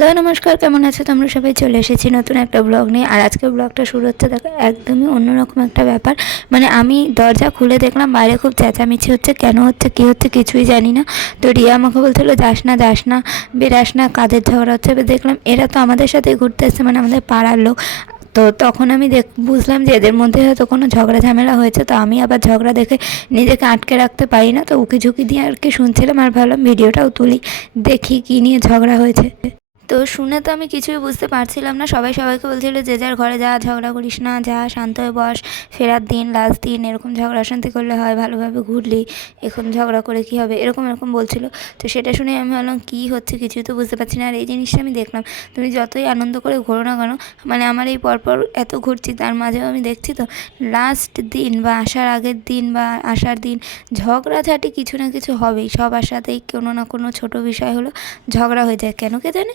Hello, নমস্কার, কেমন আছো? তোমরা সবাই চলে এসেছি নতুন একটা ব্লগ নিয়ে। আর আজকে ব্লগটা শুরু হচ্ছে, দেখো, একদমই অন্যরকম একটা ব্যাপার। মানে আমি দরজা খুলে দেখলাম, বাইরে খুব চেঁচামেচি হচ্ছে, কেন হচ্ছে, কী হচ্ছে, কিছুই জানি না। তো রিয়া আমাকে বলছিল, যাস না যাস না, বেরাস না, কাদের ঝগড়া হচ্ছে? দেখলাম, এরা তো আমাদের সাথে ঘুরতে আসছে মানে আমাদের পাড়ার লোক। তো তখন আমি দেখ, বুঝলাম যে এদের মধ্যে হয়তো কোনো ঝগড়া ঝামেলা হয়েছে, তো আমি আবার ঝগড়া দেখে নিজেকে আটকে রাখতে পারি না। তো উকি ঝুঁকি দিয়ে আর কি শুনছিলাম, আর ভাবলাম, ভিডিওটাও তুলি, দেখি কী নিয়ে ঝগড়া হয়েছে। তো শুনে তো আমি কিছুই বুঝতে পারছিলাম না। সবাই সবাইকে বলছিল, যে যার ঘরে যা ঝগড়া করিস না, যা, শান্ত হয়ে বস। ফেরার দিন লাস্ট দিন, এরকম ঝগড়া শান্তি করলে হয়, ভালোভাবে ঘুরলি। এখন ঝগড়া করে কি হবে? এরকম এরকম বলছিল। তো সেটা শুনে আমি ভাবলাম, কী হচ্ছে? কিছুই তো বুঝতে পারছি না। আর এই জিনিসটা আমি দেখলাম, তুমি যতই আনন্দ করে ঘোরো না কেন মানে আমার এই পরপর এত ঘুরছি, তার মাঝেও আমি দেখছি তো লাস্ট দিন বা আসার আগের দিন বা আসার দিন ঝগড়াঝাটি কিছু না কিছু হবেই। সবার সাথেই কোনো না কোনো ছোট বিষয় হলো ঝগড়া হয়ে যায়। কেন কে জানে?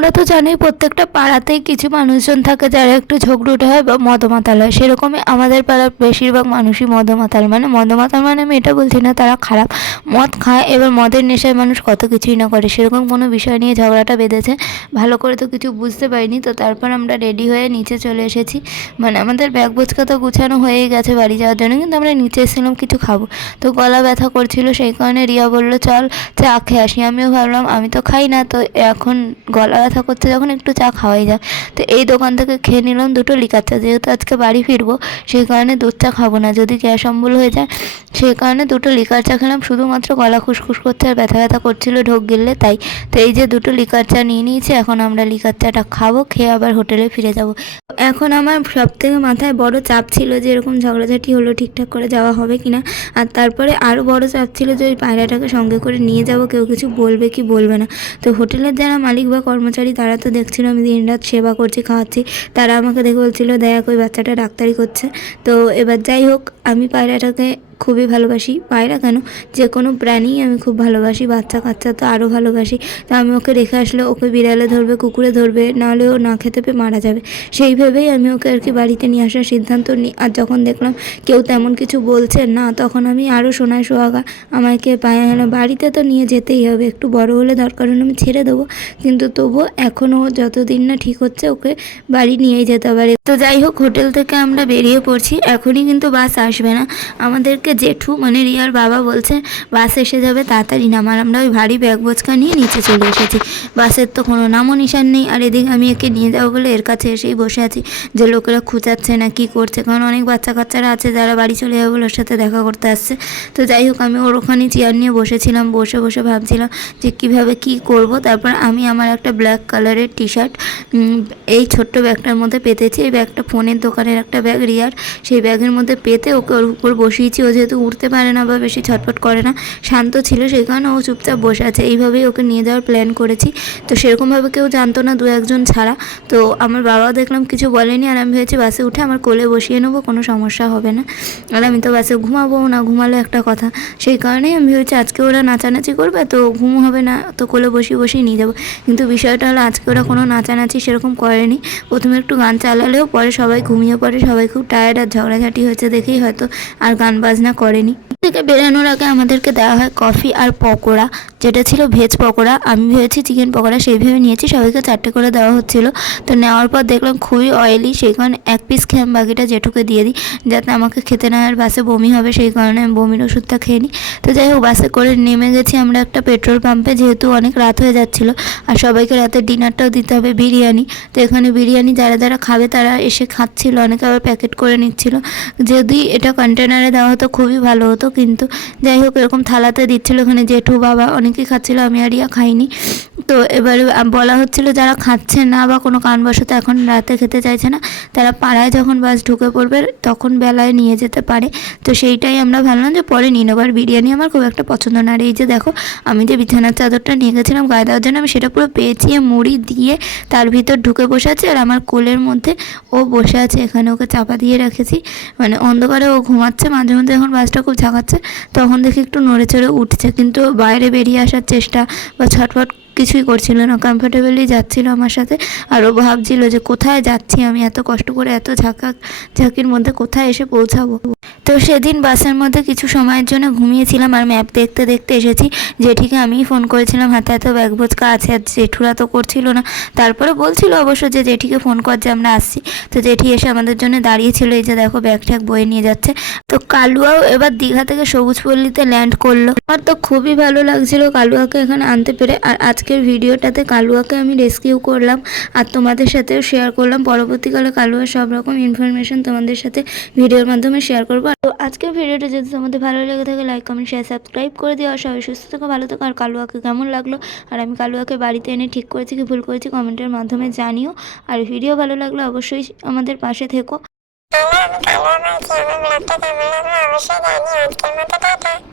তোমরা তো জানোই প্রত্যেকটা পাড়াতেই কিছু মানুষজন থাকে যারা একটু ঝগড়ুটে হয় বা মদমাতাল হয়। সেরকমই আমাদের পাড়ার বেশিরভাগ মানুষই মদমাতাল। মানে মদমাতাল মানে আমি এটা বলছি না, তারা খারাপ। মদ খায়, এবার মদের নেশায় মানুষ কত কিছুই না করে। সেরকম কোনো বিষয় নিয়ে ঝগড়াটা বেঁধেছে। ভালো করে তো কিছু বুঝতে পারিনি। তো তারপর আমরা রেডি হয়ে নিচে চলে এসেছি। মানে আমাদের ব্যাগ বোচকা তো গুছানো হয়েই গেছে বাড়ি যাওয়ার জন্য, কিন্তু আমরা নিচে এসেছিলাম কিছু খাব। তো গলা ব্যথা করছিল, সেই কারণে রিয়া বলল, চল চা খেয়ে আসি। আমিও ভাবলাম, আমি তো খাই না। তো এখন গলা ব্যথা করছে, যখন একটু চা খাওয়াই যায়। তো এই দোকান থেকে খেয়ে নিলাম দুটো লিকার চা। যেহেতু আজকে বাড়ি ফিরবো, সেই কারণে দুধ চা খাব না। যদি গ্যাস অম্বল হয়ে যায়, সেই কারণে দুটো লিকার চা খেলাম। শুধুমাত্র গলা খুসখুস করছে আর ব্যথা ব্যথা করছিল ঢোক গিললে, তাই। তো এই যে দুটো লিকার চা নিয়ে নিয়েছি, এখন আমরা লিকার চাটা খাব, খেয়ে আবার হোটেলে ফিরে যাব। এখন আমার সব থেকে মাথায় বড় চাপ ছিল যে এরকম ঝগড়াঝাটি হলো ঠিকঠাক করে যাওয়া হবে কিনা। আর তারপরে আরও বড় চাপ ছিল যে ওই পায়রাটাকে সঙ্গে করে নিয়ে যাব, কেউ কিছু বলবে কি বলবে না। তো হোটেলের যারা মালিক বা কর্মচারী তারা তো দেখছিল আমি দিন রাত সেবা করছি, খাওয়াচ্ছি। তারা আমাকে দেখে বলছিল, দেখ, ওই বাচ্চাটা ডাক্তারি করছে। তো এবার যাই হোক, আমি পায়রাটাকে খুবই ভালোবাসি। পায়রা কেন? যে কোনো প্রাণী আমি খুব ভালোবাসি, বাচ্চা কাচ্চা তো আরও ভালোবাসি। তো আমি ওকে রেখে আসলে ওকে বিড়ালে ধরবে, কুকুরে ধরবে, নাহলে ও না খেতে পেয়ে মারা যাবে। সেই ভেবেই আমি ওকে আর কি বাড়িতে নিয়ে আসার সিদ্ধান্ত নিই আর যখন দেখলাম কেউ তেমন কিছু বলছে না, তখন আমি আরও সোনায় সোহাগা আমাকে পায়ে হলো বাড়িতে তো নিয়ে যেতেই হবে, একটু বড় হলে দরকার হলে আমি ছেড়ে দেবো। কিন্তু তবুও এখনও যতদিন না ঠিক হচ্ছে ওকে বাড়ি নিয়েই যেতে পারে তো যাই হোক, হোটেল থেকে আমরা বেরিয়ে পড়ছি। এখনই কিন্তু বাস আসবে না। আমাদেরকে জেঠু মানে রিয়ার বাবা বলছে, বাস এসে যাবে তাড়াতাড়ি নামার। আমরা ওই ভারী ব্যাগ বোচকা নিয়ে নিচে চলে এসেছি। বাসের তো কোনো নামও নিশান নেই। আর এদিকে আমি একে নিয়ে যাব বলে এর কাছে এসেই বসে আছি যে লোকেরা খুঁচাচ্ছে না, কি করছে? কারণ অনেক বাচ্চা কাচ্চারা আছে, যারা বাড়ি চলে যাবে বলে ওর সাথে দেখা করতে আসছে। তো যাই হোক, আমি ওর ওখানে চেয়ার নিয়ে বসেছিলাম, বসে বসে ভাবছিলাম যে কীভাবে কি করব। তারপর আমি আমার একটা ব্ল্যাক কালারের টি শার্ট এই ছোট্ট ব্যাগটার মধ্যে পেতেছি। এই ব্যাগটা ফোনের দোকানের একটা ব্যাগ, রিয়ার। সেই ব্যাগের মধ্যে পেতে ওকে ওর উপর বসিয়েছি। ও যেহেতু উঠতে পারে না বা বেশি ছটফট করে না, শান্ত ছিল সেই কারণে ও চুপচাপ বসে আছে। এইভাবেই ওকে নিয়ে যাওয়ার প্ল্যান করেছি। তো সেরকমভাবে কেউ জানতো না দু একজন ছাড়া। তো আমার বাবাও দেখলাম কিছু বলেনি আর আমি ভেবেছি বাসে উঠে আমার কোলে বসিয়ে নেব, কোনো সমস্যা হবে না। আর আমি তো বাসে ঘুমাবো না, ঘুমালো একটা কথা। সেই কারণেই আমি ভেবেছি আজকে ওরা নাচানাচি করবে, তো ঘুম হবে না, তো কোলে বসিয়ে বসিয়ে নিয়ে যাব। কিন্তু বিষয়টা হলো আজকে ওরা কোনো নাচানাচি সেরকম করেনি। প্রথমে একটু গান চালালেও পরে সবাই ঘুমিয়ে পড়ে, সবাই খুব টায়ার্ড আর ঝগড়াঝাটি হয়েছে দেখেই হয়তো আর গান বাজনা করেনি। থেকে বেরানোর আগে আমাদেরকে দেওয়া হয় কফি আর পকোড়া, যেটা ছিল ভেজ পকোড়া। আমি ভেবেছি চিকেন পকোড়া, সেই ভেবে নিয়েছি, সবাইকে চারটে করে দেওয়া হচ্ছিল। তো নেওয়ার পর দেখলাম খুবই অয়েলি সেই কারণে এক পিস খেয়ে আমি বাকিটা জেঠুকে দিয়ে দিই, যাতে আমাকে খেতে না আর বাসে বমি হবে, সেই কারণে আমি বমির ওষুধটা খেয়ে নিই। তো যাই হোক, বাসে করে নেমে গেছি আমরা একটা পেট্রোল পাম্পে, যেহেতু অনেক রাত হয়ে যাচ্ছিল, আর সবাইকে রাতের ডিনারটাও দিতে হবে বিরিয়ানি। তো এখানে বিরিয়ানি যারা যারা খাবে তারা এসে খাচ্ছিল, অনেকে আবার প্যাকেট করে নিচ্ছিল। যদি এটা কন্টেনারে দেওয়া হতো, খুবই ভালো হতো কিন্তু যাই হোক, এরকম থালাতে দিচ্ছিল। ওখানে জেঠু, বাবা অনেকেই খাচ্ছিল, আমি আর ইয়া খাইনি। তো এবারে বলা হচ্ছিল যারা খাচ্ছে না বা কোনো কারণবশত এখন রাতে খেতে চাইছে না, তারা পাড়ায় যখন বাস ঢুকে পড়বে, তখন বেলায় নিয়ে যেতে পারে। তো সেইটাই আমরা ভাবলাম যে পরে নিয়ে নেব বিরিয়ানি আমার খুব একটা পছন্দ না। আর এই যে দেখো, আমি যে বিছানার চাদরটা নিয়ে গেছিলাম, গায়ে দেওয়ার জন্য আমি সেটা পুরো পেঁচিয়ে, মুড়ি দিয়ে তার ভিতর ঢুকে বসে আছে। আর আমার কোলের মধ্যে ও বসে আছে, এখানে ওকে চাপা দিয়ে রেখেছি। মানে অন্ধকারে ও ঘুমাচ্ছে, মাঝে মধ্যে যখন বাসটা খুব ঝাঁকাচ্ছে, তখন দেখি একটু নড়ে চড়ে উঠছে। কিন্তু বাইরে বেরিয়ে আসার চেষ্টা বা ছটফট কিছুই করছিল না কমফোর্টেবলি যাচ্ছিল আমার সাথে। আর ও ভাবছিল যে কোথায় যাচ্ছি আমি এত কষ্ট করে, এত ঝাঁকা, ঝাঁকির মধ্যে কোথায় এসে পৌঁছাবো? তো সেদিন বাসের মধ্যে কিছু সময়ের জন্য ঘুমিয়েছিলাম আর ম্যাপ দেখতে দেখতে এসেছি। জেঠিকে আমিই ফোন করেছিলাম, হাতে এত ব্যাগ বোচকা আছে, আর জেঠুরা তো করছিল না। তারপরে বলছিল অবশ্য যে জেঠিকে ফোন কর যে আমরা আসছি। তো জেঠি এসে আমাদের জন্য দাঁড়িয়েছিল, এই যে দেখো ব্যাগ ট্যাগ বয়ে নিয়ে যাচ্ছে। তো কালুয়াও এবার দীঘা থেকে সবুজ পল্লীতে ল্যান্ড করল। আমার তো খুবই ভালো লাগছিল কালুয়াকে এখানে আনতে পেরে। আর আজকের ভিডিওটাতে কালুয়াকে আমি রেস্কিউ করলাম আর তোমাদের সাথেও শেয়ার করলাম। পরবর্তীকালে কালুয়ার সব রকম ইনফরমেশন তোমাদের সাথে ভিডিওর মাধ্যমে শেয়ার করব। তো আজকের ভিডিওটা যদি তোমাদের ভালো লেগে থাকে লাইক কমেন্ট শেয়ার সাবস্ক্রাইব করে দিও। আর সবাই সুস্থ থেকো, ভালো থেকো। আর কালুয়াকে কেমন লাগল? আর আমি কালুয়াকে বাড়িতে এনে ঠিক করেছি কি ভুল করেছি কমেন্টের মাধ্যমে জানিও। আর ভিডিও ভালো লাগলে অবশ্যই আমাদের পাশে থেকো। আমার চ্যানেল ল্যাপটপ অবশ্যই জানি আজকের মতো